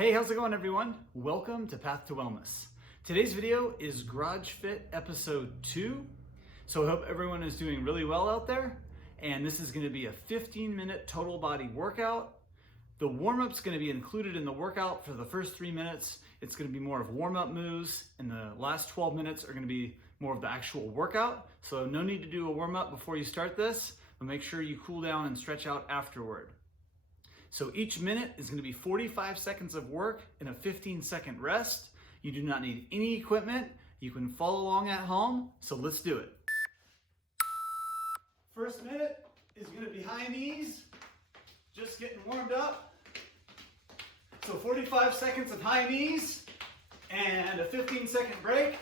Hey, how's it going everyone? Welcome to Path to Wellness. Today's video is Garage Fit episode 2. So I hope everyone is doing really well out there. And this is gonna be a 15-minute total body workout. The warm-up's gonna be included in the workout for the first 3 minutes. It's gonna be more of warm-up moves, and the last 12 minutes are gonna be more of the actual workout. So no need to do a warm-up before you start this, but make sure you cool down and stretch out afterward. So each minute is going to be 45 seconds of work and a 15-second rest. You do not need any equipment. You can follow along at home, so let's do it. First minute is going to be high knees, just getting warmed up. So 45 seconds of high knees and a 15-second break.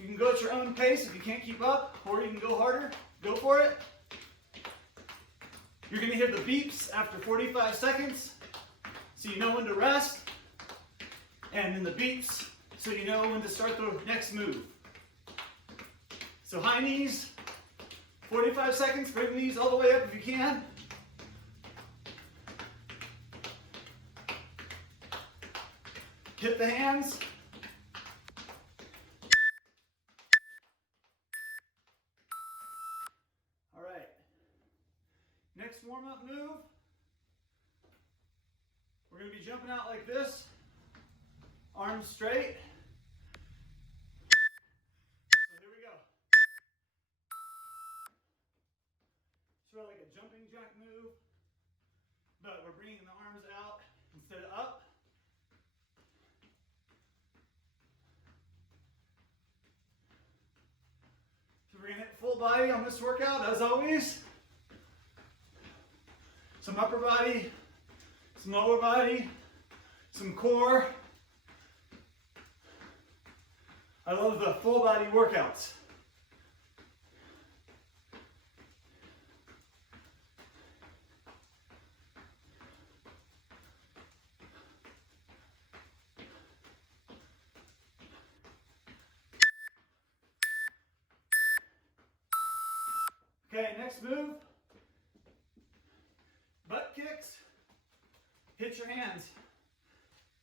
You can go at your own pace if you can't keep up, or you can go harder. Go for it. You're going to hear the beeps after 45 seconds, so you know when to rest, and then the beeps, so you know when to start the next move. So high knees, 45 seconds, bring the knees all the way up if you can. Hit the hands. Next warm-up move, we're going to be jumping out like this, arms straight. So here we go. Sort of like a jumping jack move, but we're bringing the arms out instead of up. So we're going to hit full body on this workout as always. Some upper body, some lower body, some core. I love the full body workouts. Okay, next move. Butt kicks, hit your hands,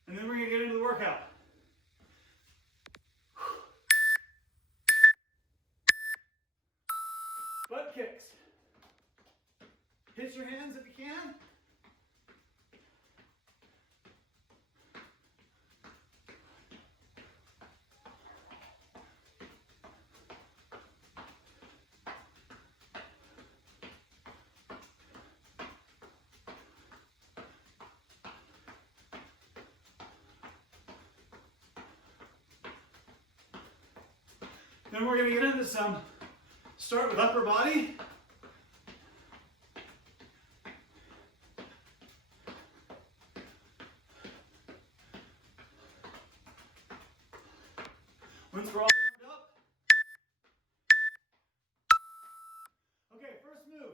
and then we're going to get into the workout. Butt kicks, hit your hands if you can. Then we're going to get into some, start with upper body. Once we're all warmed up. Okay, first move,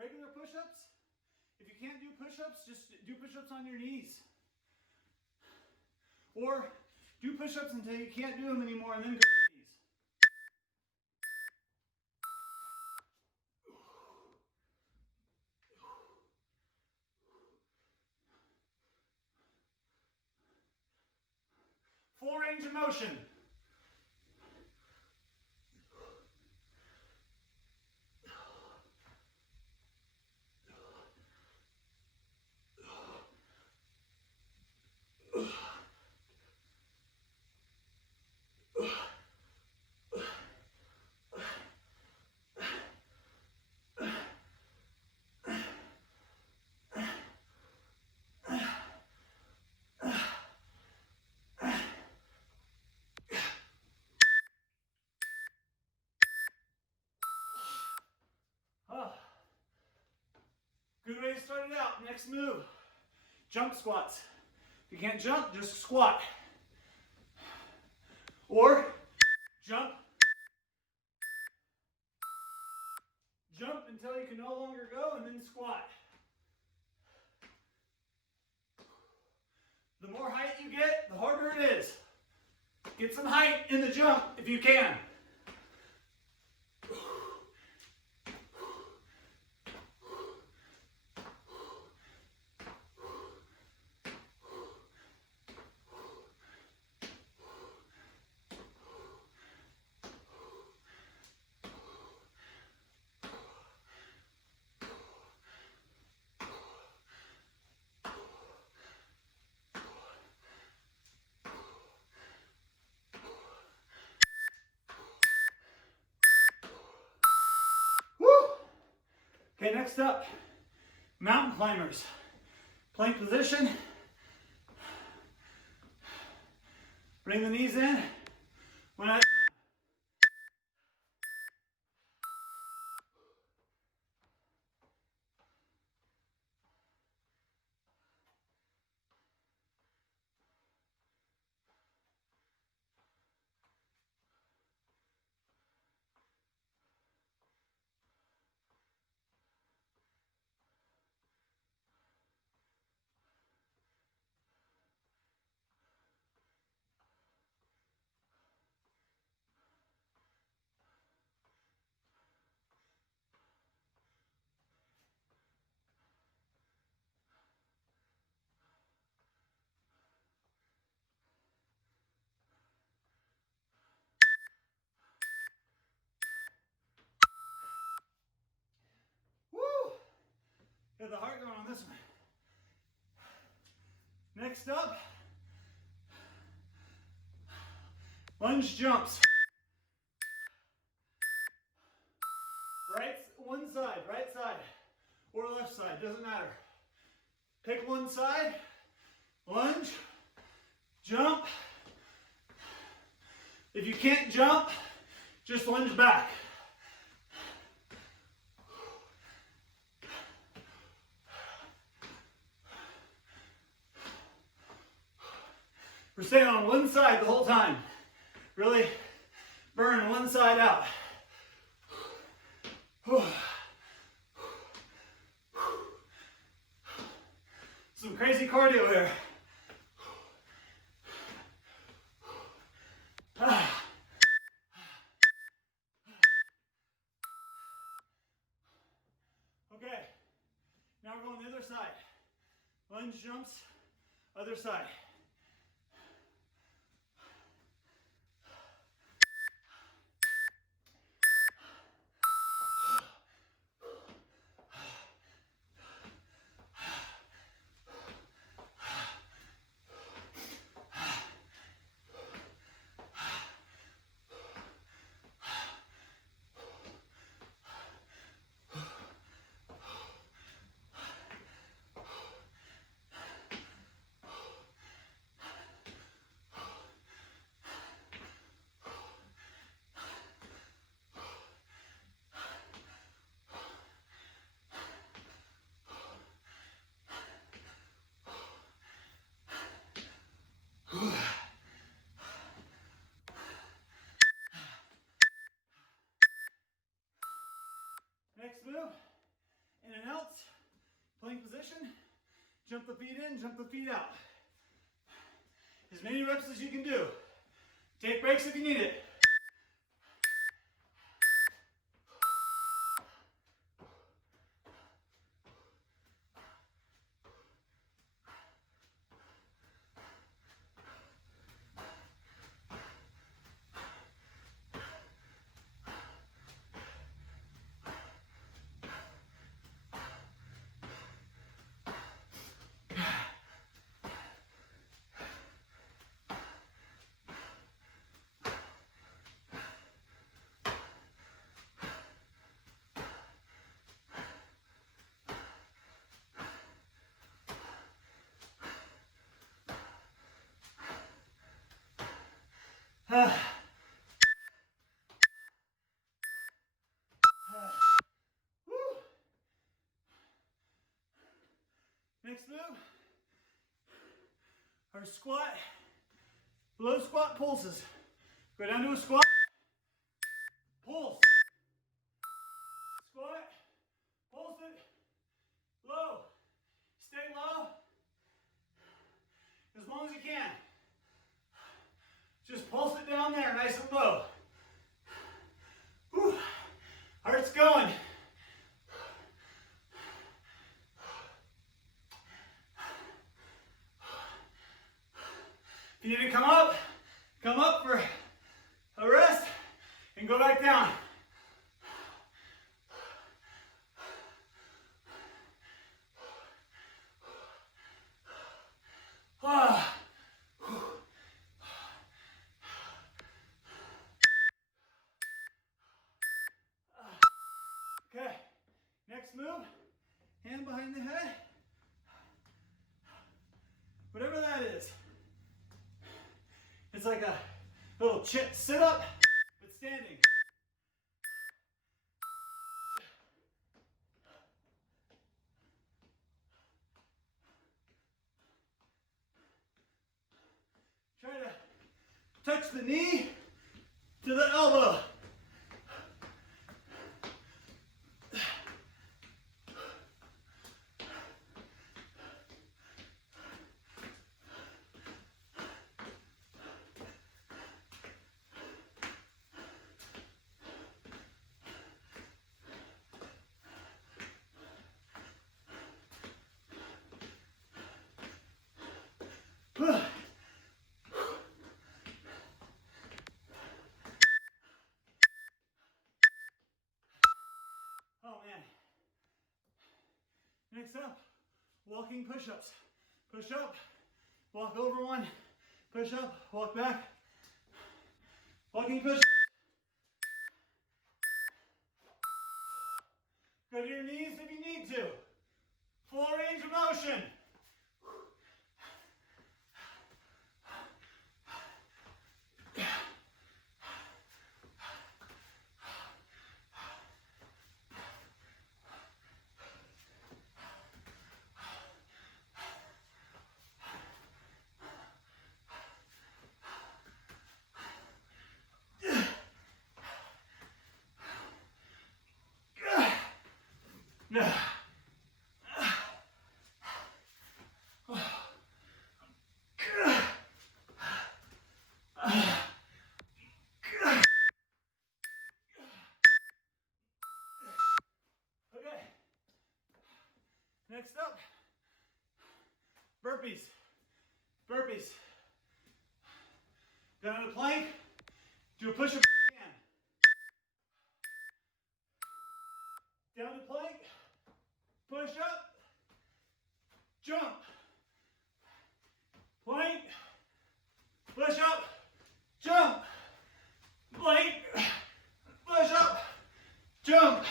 regular push-ups. If you can't do push-ups, just do push-ups on your knees. Or do push-ups until you can't do them anymore and then go to your knees. Full range of motion. Good way to start it out. Next move, jump squats. If you can't jump, just squat. Or jump. Jump until you can no longer go and then squat. The more height you get, the harder it is. Get some height in the jump if you can. Okay, next up, mountain climbers. Plank position. Bring the knees in. One at a time. Woo! Get the heart going on this one. Next up, lunge jumps. Right side, or left side, doesn't matter. Pick one side, lunge, jump. If you can't jump, just lunge back. We're staying on one side the whole time. Really burn one side out. Some crazy cardio here. Okay, now we're going the other side. Lunge jumps, other side. Next move, in and out, plank position, jump the feet in, jump the feet out. As many reps as you can do. Take breaks if you need it. Next move, our squat, low squat pulses. Go down to a squat, pulse, squat, pulse it, low, stay low, as long as you can. Just pulse it down there, nice and low. Whew. Heart's going. If you need to come up for a rest and go back down. Okay, next move, like a little sit up, but standing. Try to touch the knee to the elbow. Oh man. Next up, walking push-ups. Push up, walk over one, push up, walk back. Walking push-ups. Go to your knees if you need to. Full range of motion. Okay. Next up, burpees. Burpees. Down to the plank. Do a push-up if you can. Down to plank. Push up. Jump. Plank. Push up. Jump. Plank. Push up. Jump.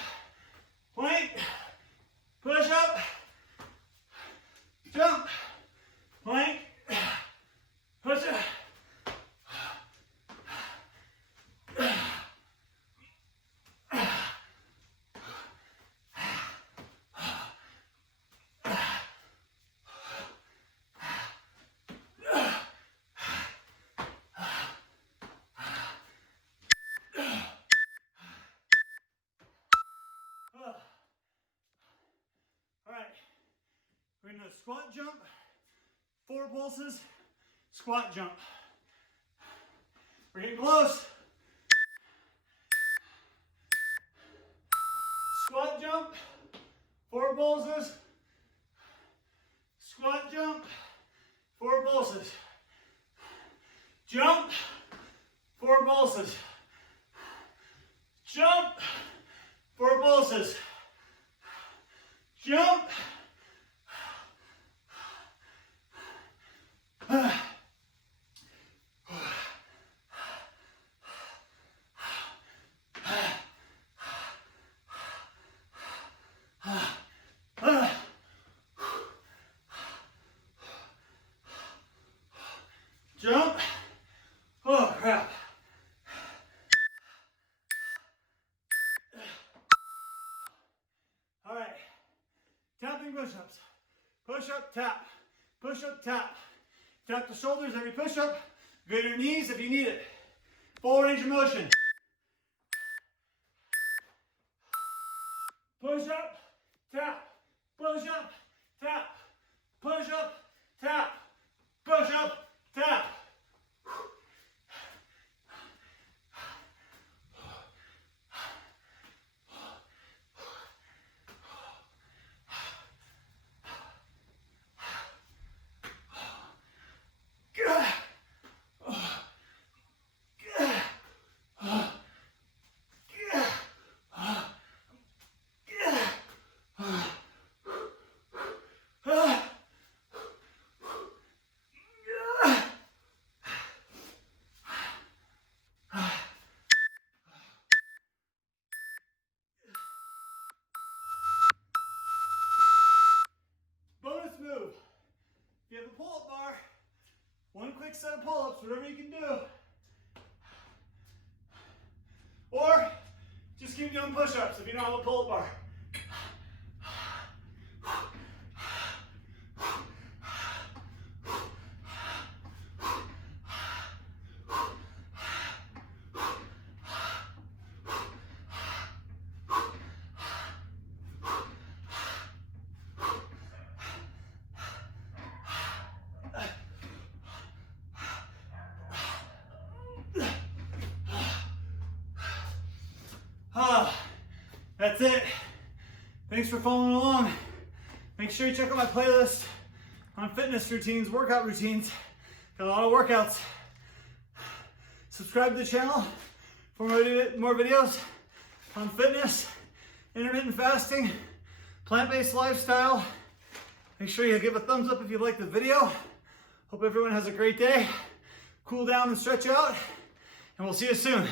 Plank. Push up. Jump. Plank. Push up. All right, we're gonna squat jump, 4 pulses, squat jump. We're getting close. Squat jump, 4 pulses, squat jump, 4 pulses. Jump, 4 pulses. Jump, 4 pulses. Jump. Jump. Oh crap. All right. Tapping push-ups. Push up, tap. Push up, tap. Tap the shoulders every push up. Go to your knees if you need it. Full range of motion. Push up, tap. Push up, tap. Push up, tap. Push up, tap. Bonus move. If you have a pull-up bar, 1 quick set of pull-ups, whatever you can do. Or just keep doing push-ups if you don't have a pull-up bar. That's it. Thanks for following along. Make sure you check out my playlist on fitness routines, workout routines. Got a lot of workouts. Subscribe to the channel for more videos on fitness, intermittent fasting, plant-based lifestyle. Make sure you give a thumbs up if you like the video. Hope everyone has a great day. Cool down and stretch out, and we'll see you soon.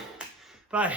Bye.